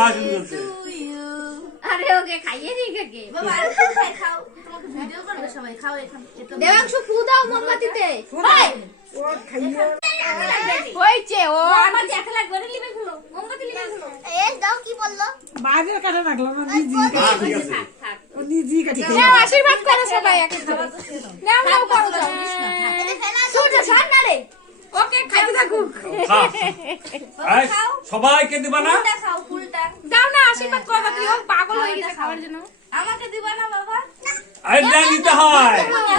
খাওয়া শুরু করছে। আরে ওকে খাইয়ে দিই কে বাবা আর একটু খাই খাও তোমাকে ভিডিও করবে সবাই খাও এখন দেবাংশু ফু দাও মোমবাতিতে ও খাইয়ে হইছে ও আমার দেখা লাগবে না লিবে ফেলো মোমবাতি লিবে ফেলো এই দাও কি বললো বাজে কাটা লাগলো না নিজে হ্যাঁ ঠিক আছে। ও নিজে কাটি নাও আশীর্বাদ করো সবাই একে নাও নাও করো যাও শুট ছাড় না রে ওকে খাইতে থাকুক খা। এই, সবাইকে দিবা না? ফুলটা খাও ফুলটা দাও না আশীর্বাদ করো তুই ও পাগল হয়ে গেছে খাওয়ার জন্য আমাকে দিবা না বাবা এই, নিতে হয়।